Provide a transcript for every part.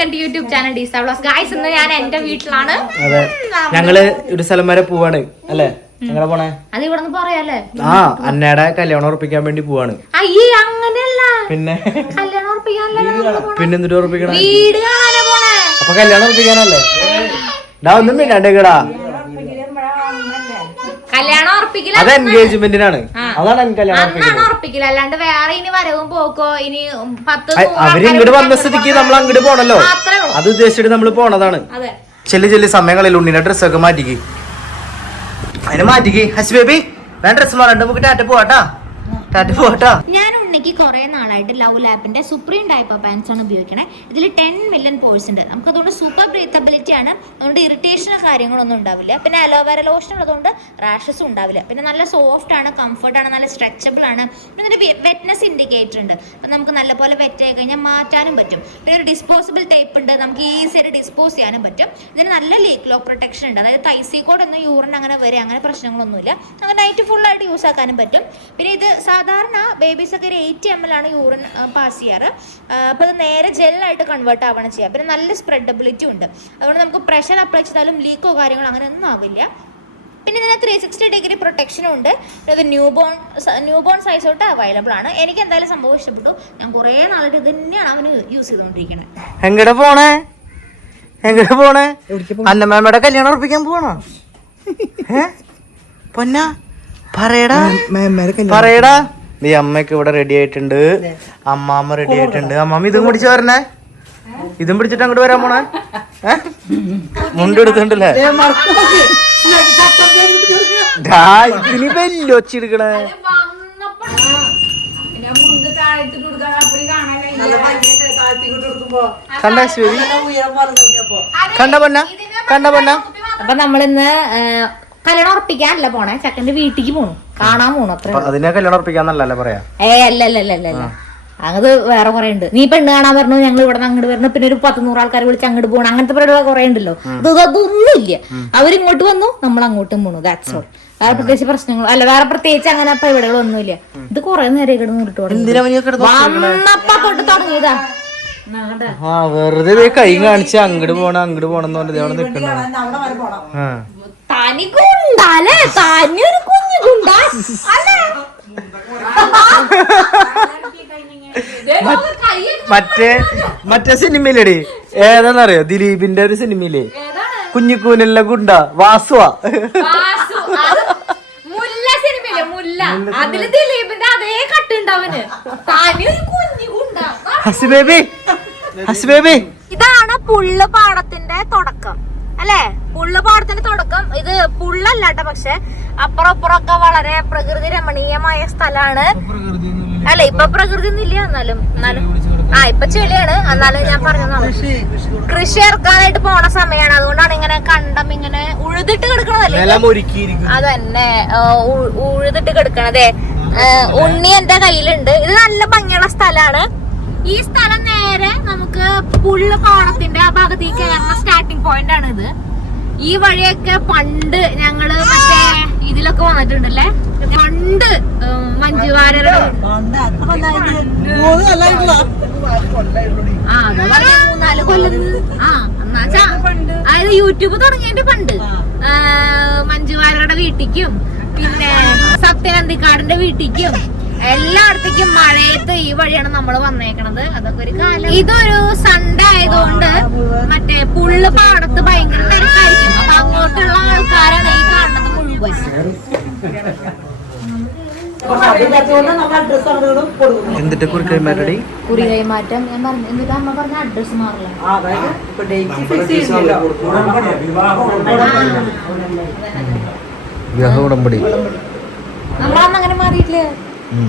Welcome to YouTube channel ഡീസ vlogs. Guys ഇന്ന് ഞാൻ എന്റെ വീട്ടിലാണ്. അതെ, ഞങ്ങള് ഒരു സ്ഥലം വരെ പോവാണ് അല്ലേ? ഞങ്ങളെ പോണേ അത് ഇവിടെ പറയാല്ലേ. ആ, അന്നയുടെ കല്യാണം ഉറപ്പിക്കാൻ വേണ്ടി പോവാണ്. അയ്യേ അങ്ങനെയല്ല, പിന്നെ കല്യാണം ഉറപ്പിക്കാനല്ല, പിന്നെ എന്നിട്ട് ഉറപ്പിക്കണം. വീട് കാണാനാ പോണേ. അപ്പൊ കല്യാണം ഉറപ്പിക്കാനല്ലേ? ഒന്നും വേണ്ടേക്കടാ, കല്യാണം ഉറപ്പിക്കില്ല, അത് എൻഗേജ്മെന്റിനാണ്. അതാണ് അന്നാണ് ഉറപ്പിക്കില്ല, അല്ലാണ്ട് വേറെ ഇനി വരവും പോക്കോ ഇനി 10 അവര് ഇങ്ങോട്ട് വന്ന സ്ഥിതിക്ക് നമ്മൾ അങ്ങോട്ട് പോണല്ലോ, അത് ഉദ്ദേശിച്ചിട്ട് നമ്മള് പോണതാണ്. ചെല്ലി സമയങ്ങളിൽ ഉണ്ണിന്റെ ഡ്രസ്സൊക്കെ മാറ്റിക്ക്, അതിന് മാറ്റിക്ക്. ഹസ് ബേബി ഞാൻ ഡ്രസ് മാറണ്ട, നമുക്ക് ടാറ്റ പോവാട്ടാ, ടാറ്റ പോവാട്ടാ. ഞാൻ ഉണ്ണിക്ക് കുറെ നാളായിട്ട് ലവ് ലാപ്പിന്റെ സുപ്രീം ടൈപ്പ് പാൻസ് ആണ് ഉപയോഗിക്കണേ. ഇതിൽ 10 മില്യൺ പോഴ്സ് ഉണ്ട്. നമുക്ക് അതുകൊണ്ട് സൂപ്പർ ബ്രീത്തബിലിറ്റി ആണ്, അതുകൊണ്ട് ഇറിറ്റേഷനോ കാര്യങ്ങളൊന്നും ഉണ്ടാവില്ല. പിന്നെ അലോവേര ലോഷൻ ഉള്ളതുകൊണ്ട് റാഷസും ഉണ്ടാവില്ല. പിന്നെ നല്ല സോഫ്റ്റ് ആണ്, കംഫർട്ട് ആണ്, നല്ല സ്ട്രെച്ചബിൾ ആണ്. പിന്നെ ഇതിന് വെറ്റ്നെസ് ഇൻഡിക്കേറ്റർ ഉണ്ട്, അപ്പം നമുക്ക് നല്ലപോലെ വെറ്റ് ആയി കഴിഞ്ഞാൽ മാറ്റാനും പറ്റും. പിന്നെ ഒരു ഡിസ്പോസിബിൾ ടൈപ്പ് ഉണ്ട്, നമുക്ക് ഈസിയായിട്ട് ഡിസ്പോസ് ചെയ്യാനും പറ്റും. ഇതിന് നല്ല ലീക്ക് ലോ പ്രൊട്ടക്ഷൻ ഉണ്ട്, അതായത് തൈസീക്കോട് ഒന്നും യൂറിൻ അങ്ങനെ വരെ അങ്ങനെ പ്രശ്നങ്ങളൊന്നുമില്ല. അങ്ങനെ നൈറ്റ് ഫുള്ളായിട്ട് യൂസ് ആക്കാനും പറ്റും. പിന്നെ ഇത് സാധാരണ ബേബീസൊക്കെ ഒരു 80 ml ആണ് യൂറിൻ പാസ് ചെയ്യാറ്. അപ്പോൾ അത് നേരെ ജെല്ലായിട്ട് കൺവേർട്ട് ആവുകയാണ് ചെയ്യുക. പിന്നെ നല്ല സ്പ്രെഡബിലിറ്റി ഉണ്ട്, അതുകൊണ്ട് നമുക്ക് പ്രഷർ അപ്ലൈ ചെയ്താലും ലീക്കോ കാര്യങ്ങളോ അങ്ങനെ ഒന്നും ആവില്ല. പിന്നെ ഇതിന് 360 ഡിഗ്രി പ്രൊട്ടക്ഷനും ഉണ്ട്. ഇത് ന്യൂ ബോൺ സൈസ് തൊട്ട് അവൈലബിൾ ആണ്. എനിക്ക് എന്തായാലും സംഭവം ഇഷ്ടപ്പെട്ടു. ഞാൻ കുറേ നാളായിട്ട് ഇത് തന്നെയാണ് അവന് യൂസ് ചെയ്തുകൊണ്ടിരിക്കുന്നത്. എങ്ങടെ പോണേ? അന്നമ്മയുടെ കല്യാണം ഉറപ്പിക്കാൻ പോണോ? പൊന്നാ പറയടാ. നീ അമ്മയൊക്കെ ഇവിടെ റെഡി ആയിട്ടുണ്ട്, അമ്മാമ്മ റെഡി ആയിട്ടുണ്ട്. അമ്മാമ്മ ഇതും പിടിച്ച് വരണേ, ഇതും പിടിച്ചിട്ട് അങ്ങോട്ട് വരാൻ പോണേ. മുണ്ട് എടുത്തിട്ടുണ്ടല്ലേ? ഇതിന് വലിയ ഒച്ചെടുക്കണേ. കണ്ട പൊന്ന. അപ്പൊ നമ്മളിന്ന് കല്യാണം ഉറപ്പിക്കാനല്ല പോണേ, ചെക്കന്റെ വീട്ടിക്ക് പോണു, കാണാൻ പോണു. അത്ര അതിനെ കല്യാണം ഉറപ്പിക്കാന്നല്ലേ പറയാ? അല്ല അത് വേറെ കുറെ ഉണ്ട്. നീ പെണ്ണ് കാണാൻ പറഞ്ഞു, ഞങ്ങൾ ഇവിടെ അങ്ങോട്ട് വരണം, പിന്നെ ഒരു 100 ആൾക്കാരെ വിളിച്ച് അങ്ങോട്ട് പോകണം, അങ്ങനത്തെ പരിപാടി കുറെ ഉണ്ടല്ലോ. അതൊന്നുമില്ല, അവരിങ്ങോട്ട് വന്നു, നമ്മൾ അങ്ങോട്ടും പോണു. That's all. വേറെ പ്രത്യേകിച്ച് പ്രശ്നങ്ങൾ അല്ല, വേറെ പ്രത്യേകിച്ച് അങ്ങനെ പരിപാടികളൊന്നുമില്ല. ഇത് കുറെ നേരം വന്നപ്പോ തൊട്ട് തുടങ്ങിയതാ. വെറുതെ കൈ കാണിച്ച് അങ്ങോട്ട് പോണെന്ന് പറഞ്ഞത് അവിടെ നിൽക്കണ. തനിക്കുണ്ടല്ലേ, തനിയൊരു കുഞ്ഞു കുണ്ടാ അല്ലേ? മറ്റേ സിനിമയിലേടി, ഏതാന്നറിയോ? ദിലീപിന്റെ ഒരു സിനിമയില്ലേ, കുഞ്ഞിക്കൂനല്ല ഗുണ്ട, വാസുവാ. മുല്ല സിനിമയില്ലേ, മുല്ല, അതില് ദിലീപിന്റെ അതേ കട്ടുണ്ടാവന്. ഹസിബേബി, ഇതാണ് പുള്ള് പാടത്തിന്റെ തുടക്കം അല്ലെ? പുള്ള് പാടത്തിന്റെ തുടക്കം. ഇത് പുള്ളല്ലാട്ടോ, പക്ഷെ അപ്പുറപ്പുറമൊക്കെ വളരെ പ്രകൃതി രമണീയമായ സ്ഥലാണ് അല്ലെ? ഇപ്പൊ പ്രകൃതി ഒന്നും ഇല്ല, എന്നാലും ഇപ്പൊ ചെളിയാണ്. എന്നാലും ഞാൻ പറഞ്ഞതാണ്, കൃഷി ഇറക്കാനായിട്ട് പോണ സമയമാണ്. അതുകൊണ്ടാണ് ഇങ്ങനെ കണ്ടം ഇങ്ങനെ ഉഴുതിട്ട് കിടക്കണതല്ലേ, അതന്നെ ഉഴുതിട്ട് കിടക്കണതേ. ഉണ്ണി എന്റെ കയ്യിലുണ്ട്. ഇത് നല്ല ഭംഗിയുള്ള സ്ഥലാണ്. ഈ സ്ഥലം നേരെ നമുക്ക് പുള്ള് പാടത്തിന്റെ ആ ഭാഗത്തേക്ക് കയറുന്ന സ്റ്റാർട്ടിംഗ് പോയിന്റ് ആണ് ഇത്. ഈ വഴിയൊക്കെ പണ്ട് ഞങ്ങള് മറ്റേ ഇതിലൊക്കെ വന്നിട്ടുണ്ടല്ലേ, പണ്ട് മഞ്ജുവാരരുടെ 3-4 കൊല്ലം. എന്നുവെച്ചാ അതായത് യൂട്യൂബ് തുടങ്ങിയതിന്റെ പണ്ട് മഞ്ജുവാരരുടെ വീട്ടിക്കും പിന്നെ സത്യനന്ദിക്കാടിന്റെ വീട്ടിക്കും എല്ലായിടത്തേക്കും മഴയത്ത് ഈ വഴിയാണ് നമ്മൾ വന്നേക്കണത്. അതൊക്കെ ഒരു കാലം. ഇതൊരു സൺഡേ ആയതുകൊണ്ട് മറ്റേ പുള്ള് പാടത്ത് ഭയങ്കര തിരക്കായിരിക്കും. അപ്പൊ അങ്ങോട്ടുള്ള ആൾക്കാരാണ് ഈ കാണുന്നത് മുഴുവൻ. എന്നിട്ട് കുറി കൈമാറ്റം ഞാൻ പറഞ്ഞു. എന്നിട്ട് അമ്മ പറഞ്ഞ അഡ്രസ് മാറില്ല. നമ്മളന്ന് അങ്ങനെ മാറിയിട്ടില്ലേ,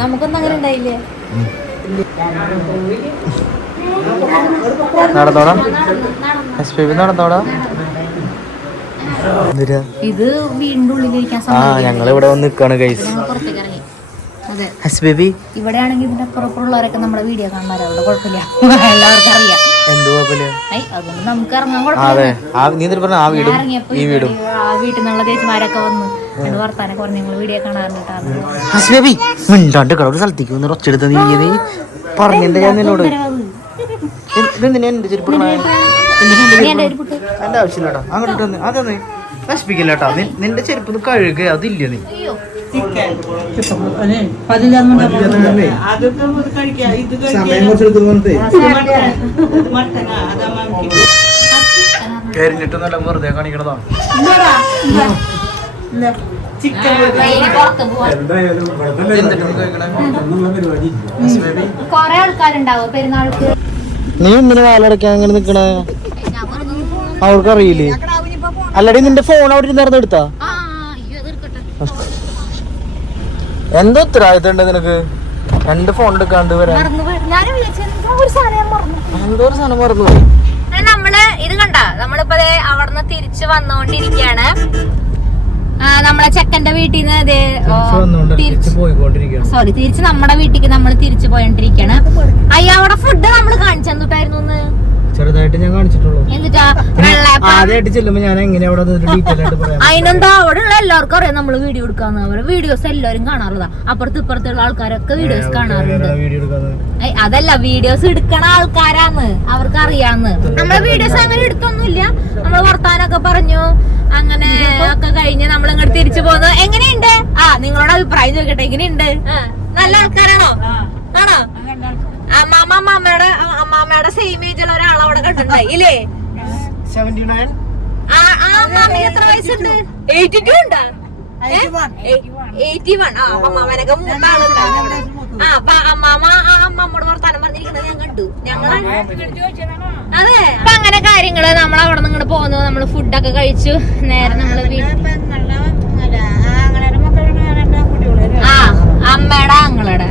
നമുക്കൊന്നും അങ്ങനെ ഉണ്ടായില്ലേ. ഇത് വീടിന്റെ ഉള്ളിലിരിക്കാൻ ഞങ്ങളിവിടെ വന്ന് നിൽക്കാണ് ഗൈസ്. പുറത്തേക്ക് ഇറങ്ങി. അതെ, ഇവിടെ ആണെങ്കിൽ ഇതിന്റെ അപ്പുറപ്പുറമുള്ളവരൊക്കെ നമ്മുടെ വീഡിയോ കാണാറുണ്ട്, കുഴപ്പമില്ല, എല്ലാവർക്കും അറിയാം. അതുകൊണ്ട് നമുക്ക് ഇറങ്ങാൻ കുഴപ്പമില്ല. ആ വീട്ടിൽ നിന്നുള്ള ചേച്ചിമാരൊക്കെ വന്നു വർത്താനൊക്കെ പറഞ്ഞു, ഞങ്ങൾ വീഡിയോ കാണാറുണ്ട്. സ്ഥലത്തേക്ക് പറഞ്ഞിട്ട് ഞാൻ നിന്നോട് ഇതെന്തിനാ എന്റെ ചെരുപ്പ് ഇടണേ? എന്റെ ആവശ്യമില്ല കേട്ടോ. അങ്ങോട്ട് വന്ന് അതൊന്ന് നശിപ്പിക്കില്ല കേട്ടോ. നിന്റെ ചെരുപ്പ് ഒന്ന് കഴുകുക, അതില്ല നീ. സമയം കുറച്ചെടുത്ത് കരിഞ്ഞിട്ടൊന്നല്ല, വെറുതെ കാണിക്കണതാ. കൊറേ ആൾക്കാരുണ്ടാവും പെരുന്നാൾക്ക്. നീ എന്തിനാ വാലടക്കാൻ അങ്ങനെ നിക്കണേ? അവർക്കറിയില്ലേ? അല്ലടി നിന്റെ ഫോൺ അവിടെ ഇരുന്ന് എടുത്താ എന്തോ ഉത്തരവാദിത്തം ഉണ്ട് നിനക്ക്? 2 ഫോൺ എടുക്കാണ്ട് വരാൻ. എന്തോ ഒരു സാധനം മറന്നുപോയി. നമ്മള് ഇത് കണ്ട, നമ്മളിപ്പോ അവിടുന്ന് തിരിച്ചു വന്നോണ്ടിരിക്കാണ്. നമ്മളെ ചെക്കന്റെ വീട്ടിൽ നിന്ന് തിരിച്ച് നമ്മുടെ വീട്ടിലേക്ക് നമ്മൾ തിരിച്ചു പോയിട്ടിരിക്കാണ്. അയ്യോ, അവിടെ ഫുഡ് നമ്മള് കാണിച്ചു തന്നിട്ടായിരുന്നു. ചെറുതായിട്ട് ഞാൻ കാണിച്ചിട്ടുള്ളൂ. എന്നിട്ടാ ആദ്യമായിട്ട് ചെല്ലുമ്പോ ഞാൻ എങ്ങനെ അവിടെ ഡീറ്റെയിൽ ആയിട്ട് പറയാം. അതിനെന്താ, അവിടെ ഉള്ള എല്ലാവർക്കും അറിയാം നമ്മള് വീഡിയോ എടുക്കാന്ന്. അവരെ വീഡിയോസ് എല്ലാവരും കാണാറുള്ളതാ. അപ്പുറത്ത് ഇപ്പുറത്തുള്ള ആൾക്കാരൊക്കെ വീഡിയോസ് കാണാറുണ്ട്. അതല്ല, വീഡിയോസ് എടുക്കണ ആൾക്കാരാന്ന്, അവർക്ക് അറിയാന്ന്. നമ്മളെ വീഡിയോസ് അങ്ങനെ എടുത്തൊന്നുമില്ല. നമ്മള് വർത്താനൊക്കെ പറഞ്ഞു, അങ്ങനെ ഒക്കെ കഴിഞ്ഞ് നമ്മൾ ഇങ്ങോട്ട് തിരിച്ചു പോകുന്നു. എങ്ങനെയുണ്ട്? നിങ്ങളോട് അഭിപ്രായം ചോദിക്കട്ടെ, എങ്ങനെയുണ്ട്? നല്ല ആൾക്കാരാണോ? ആണോ? അമ്മാമ്മയുടെ സെയിം ഏജുള്ള ഒരാളവിടെ കണ്ടിട്ടുണ്ടായി ഇല്ലേ? 79. എത്ര വയസ്സുണ്ട്? 82 ഉണ്ടാ? 81. അമ്മാമനൊക്കെ മൂന്നാളുണ്ട്. അമ്മമ്മോട് വർത്താനം പറഞ്ഞിരിക്കുന്നത് ഞാൻ കണ്ടു. അതെ, അപ്പൊ അങ്ങനെ കാര്യങ്ങള്. നമ്മൾ അവിടെ നിന്ന് ഇങ്ങോട്ട് പോന്നു. നമ്മള് ഫുഡൊക്കെ കഴിച്ചു. നേരെ നമ്മള് അമ്മയുടെ ആങ്ങളുടെ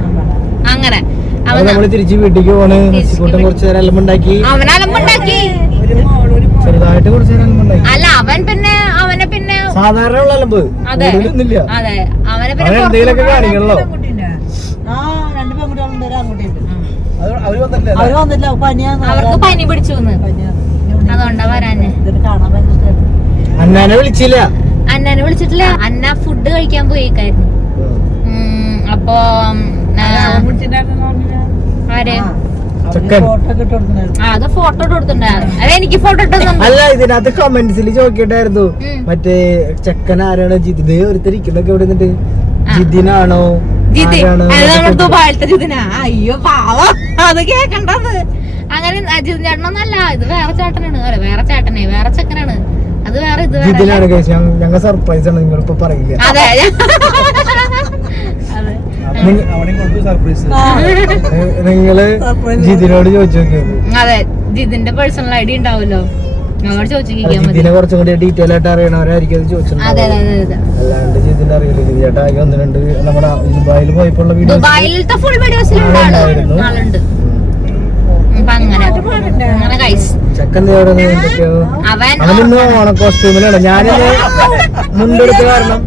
അങ്ങനെ നമ്മള് തിരിച്ച് വീട്ടിലേക്ക് പോണ്. കുറച്ചു നേരം അലമ്പുണ്ടാക്കി. അവൻ അലമ്പുണ്ടാക്കി, ചെറുതായിട്ട് കുറച്ചു നേരം അലമ്പുണ്ടാക്കി. അല്ല അവനെ പിന്നെ സാധാരണ ഉള്ള അലമ്പ്. അതെ അതെ, അവനെ പിന്നെ എന്തെങ്കിലുമൊക്കെ കാണിക്കണല്ലോ. അവർക്ക് പനി പിടിച്ചു, അതുകൊണ്ടാ വരാന്. അന്നാനെ വിളിച്ചില്ല. അന്നാനെ വിളിച്ചിട്ടില്ല. അന്ന ഫുഡ് കഴിക്കാൻ പോയിക്കായിരുന്നു. അപ്പൊ ആര് അത് ഫോട്ടോ കൊടുത്തിട്ടുണ്ടായിരുന്നു. അതെ, എനിക്ക് ഫോട്ടോ ഇട്ടൊന്നും അല്ല, ഇതിനകത്ത് കമന്റ്സിൽ ചോദിക്കട്ടായിരുന്നു മറ്റേ ചെക്കൻ ആരാണ് ജിത് ഒരുത്തരിക്കുന്നൊക്കെ എവിടെ നിന്നിട്ട് ജിതിനാണോ ദുബായിലത്തെ ജിതിനാ? അയ്യോ പാവം, അത് കേക്കണ്ടത്. അങ്ങനെ ജിതിൻ ചേട്ടനൊന്നല്ല, ഇത് വേറെ ചേട്ടനാണ്. അല്ല വേറെ ചേട്ടനെ, വേറെ ചെക്കനാണ്. അത് വേറെ, ഇത് ജിതിനാണ്. ഞങ്ങൾ സർപ്രൈസ് ആണ്, നിങ്ങളിപ്പോ പറയില്ല. അതെ നിങ്ങള് ജിതിനോട് ചോദിച്ചു നോക്കിയത്. അതെ, ജിതിന്റെ പേഴ്സണൽ ഐഡി ഉണ്ടാവുമല്ലോ, അവരോട് ചോദിച്ചിരിക്കാൻ മതി. ജിതിനെ കുറച്ചും കൂടി ഡീറ്റെയിൽ ആയിട്ട് അറിയണവരായിരിക്കും അത് ചോദിച്ചത്. അല്ലാണ്ട് ജിതിനെ അറിയില്ല. ജിതി ചേട്ടാ 1-2 നമ്മുടെ ദുബായിൽ പോയപ്പോൾ ദുബായിലത്തെ ഫുൾ വീഡിയോസിലുണ്ടായിരുന്നു ആളുണ്ട്. അങ്ങനെ ചെക്കൻ അവനിന്ന് ഓണ കോസ്റ്റ്യൂമിലാണ്. ഞാനിന്ന് മുണ്ടെടുത്ത കാരണം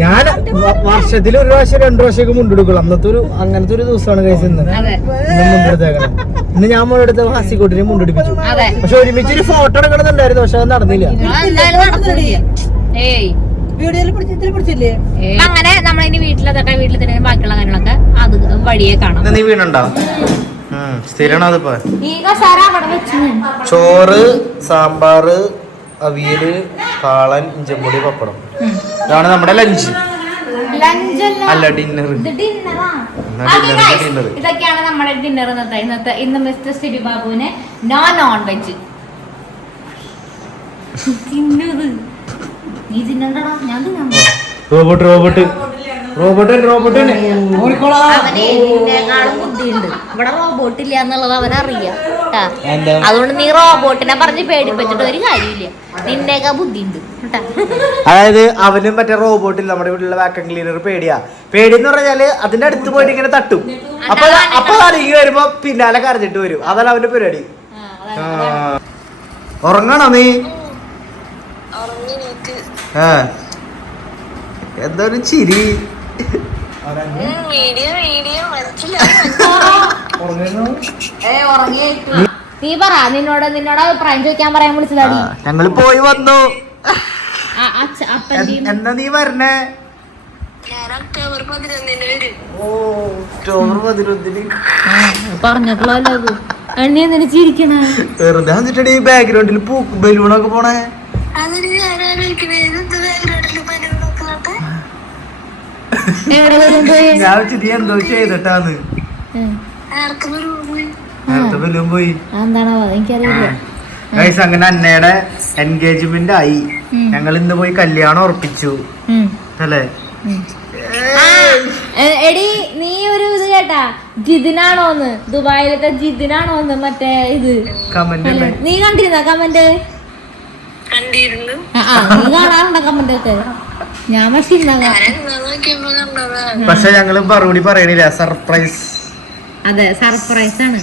ഞാൻ വർഷത്തിൽ 1 പ്രാവശ്യം 2 പ്രാവശ്യമൊക്കെ മുണ്ടെടുക്കുള്ളൂ. അങ്ങനത്തെ ഒരു ദിവസമാണ് കഴിച്ച് ഇന്ന് മുണ്ടെടുത്തേക്കണം. ഇന്ന് ഞാൻ മുണ്ടെടുത്ത ഹസിക്കോട്ടിനെ മുണ്ടെടുപ്പിച്ചു. പക്ഷെ ഒരുമിച്ച് ഒരു ഫോട്ടോ എടുക്കണമെന്നുണ്ടായിരുന്നു, പക്ഷെ അത് നടന്നില്ല. അങ്ങനെ നമ്മളിനി വീട്ടിലെത്തട്ടെ. വീട്ടിൽ തന്നെ ബാക്കിയുള്ള കാര്യങ്ങളൊക്കെ അത് വഴിയെ കാണാം. നീ വീണുണ്ടോ? സ്ഥിരമാണ്. അതിപ്പോ ചോറ്, സാമ്പാറ്, അവിയല്, കാളൻ, ഇഞ്ചമ്പൊടി, പപ്പടം. ഇതാണ് നമ്മുടെ ലഞ്ച്. അല്ല, ഡിന്നർ. ഇതൊക്കെയാണ് നമ്മുടെ ഡിന്നർ. ഇന്ന് മിസ്റ്റർ സിബി ബാബുവിന് നോൺ വെജ് തിന്നത്. നീ തിന്നണ്ടടാ, ഞാൻ തിന്നാ. അവനെക്കാളും ബുദ്ധിയുണ്ട്. ഇവിടെ റോബോട്ട് ഇല്ല എന്നുള്ളത് അവനറിയാം. അതുകൊണ്ട് നീ റോബോട്ടിനെ പറഞ്ഞ് പേടിപ്പിച്ചിട്ട് ഒരു കാര്യമില്ല. നിന്നേക്കാ ബുദ്ധിയുണ്ട്. അതായത് അവനും മറ്റേ റോബോട്ടിൽ നമ്മുടെ വീട്ടിലുള്ള വാക്യൂം ക്ലീനർ പേടിയെന്ന് പറഞ്ഞാല് അതിന്റെ അടുത്ത് പോയിട്ട് ഇങ്ങനെ തട്ടും. അപ്പൊ അരികെ വരുമ്പോ പിന്നാലെ കരഞ്ഞിട്ട് വരും. അതാണ് അവന്റെ പരിപാടി. ഉറങ്ങണോ നീ? എന്താ ഒരു ചിരി. നീ പറ, നിന്നോട് അഭിപ്രായം ചോദിക്കാൻ പറയാൻ വിളിച്ചതാടി. ഞങ്ങള് പോയി വന്നു. എന്താ നീ വരണേ? ഓ ഒക്ടോബർ 11 പറഞ്ഞപ്പോഴല്ലോ അത് എണ്ണി എന്തിനു ചിരിക്കണ വെറുതെ എന്നിട്ട് ഈ ബാക്ക്ഗ്രൗണ്ടിൽ ബലൂണൊക്കെ പോണേ. ഞാൻ വെച്ചിട്ട് എന്തോ ചെയ്തിട്ടാന്ന് നേരത്തെ ബലൂൺ പോയി. എന്താണോ എനിക്കറിയില്ല. ഗൈസ് അങ്ങനെ അന്നയുടെ എൻഗേജ്മെന്റ് ആയി. ഞങ്ങൾ ഇന്ന് പോയി കല്യാണം ഉറപ്പിച്ചു അല്ലേ. എടി നീ ഒരു ഇത് കേട്ടാ, ജിതിനാണോന്ന്, ദുബായിലത്തെ ജിതിനാണോന്ന് മറ്റേ ഇത് കമന്റ് നീ കണ്ടിരുന്ന കമന്റ്? നീ കാണാറുണ്ടോ കമന്റ് ഒക്കെ? ഞാൻ പക്ഷെ ഞങ്ങള് മറുപടി പറയണില്ല, സർപ്രൈസ്. അതെ സർപ്രൈസ് ആണ്.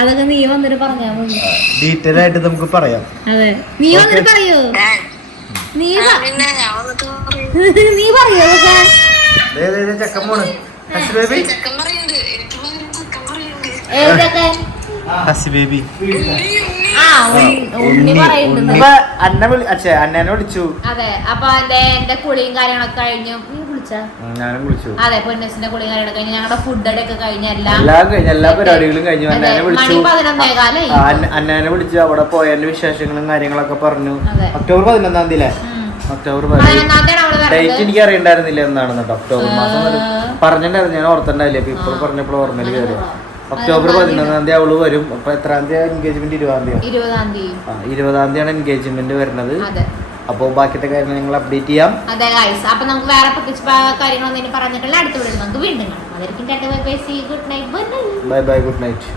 അതൊക്കെ നീ വന്നിട്ട് പറഞ്ഞാ മതി, ഡീറ്റെയിൽ ആയിട്ട് നമുക്ക് പറയാം. അതെ നീ വന്നിട്ട് പറയൂ. നീ നീ പറയൂ ചെക്കൻ പോണ്. ബേബി ഏതൊക്കെ ഹസി ബേബി ഉണ്ണി പറയുന്നുണ്ട്. അന്നേനെ വിളിച്ചു. അതെ അപ്പൊ എന്റെ കുളിയും കാര്യങ്ങളൊക്കെ കഴിഞ്ഞു. ഞാനും വിളിച്ചു. അതെ പൊന്നസിന്റെ കുളിയും കാര്യങ്ങളൊക്കെ കഴിഞ്ഞു. ഞങ്ങളുടെ ഫുഡ് ഒക്കെ കഴിഞ്ഞ എല്ലാം കഴിഞ്ഞു, എല്ലാ പരിപാടികളും കഴിഞ്ഞു. അന്നേനെ വിളിച്ചു. അന്നേനെ വിളിച്ചു, അവിടെ പോയതിന്റെ വിശേഷങ്ങളും കാര്യങ്ങളൊക്കെ പറഞ്ഞു. ഒക്ടോബർ 11 അല്ലേ? ഒക്ടോബർ 11 ഡേറ്റ് എനിക്ക് അറിയണ്ടായിരുന്നില്ല എന്താണെന്ന് കേട്ടോ. ഒക്ടോബർ മാസം പറഞ്ഞിട്ടുണ്ടായിരുന്നു, ഞാൻ ഓർത്തിണ്ടായില്ലേ. അപ്പൊ ഇപ്പോൾ പറഞ്ഞപ്പോൾ ഓർമ്മയിൽ കയറി. ഒക്ടോബർ 11 അവള് വരും. അപ്പൊ എത്രാം തീയതി എൻഗേജ്മെന്റ്? 20-ാം തീയതി. 20-ാം തീയതിയാണ് എൻഗേജ്മെന്റ് വരുന്നത്. അപ്പൊ ബാക്കിത്തെ കാര്യങ്ങൾ നിങ്ങൾ അപ്ഡേറ്റ് ചെയ്യാം. അതെ ഗൈസ്, അപ്പൊ നമുക്ക് വേറെ പ്രത്യേകിച്ച് കാര്യങ്ങളൊന്നും ഇനി പറഞ്ഞിട്ടില്ല. അടുത്ത വീഡിയോയിൽ നമുക്ക് വീണ്ടും കാണാം. അതായിരിക്കും. Bye bye, good night.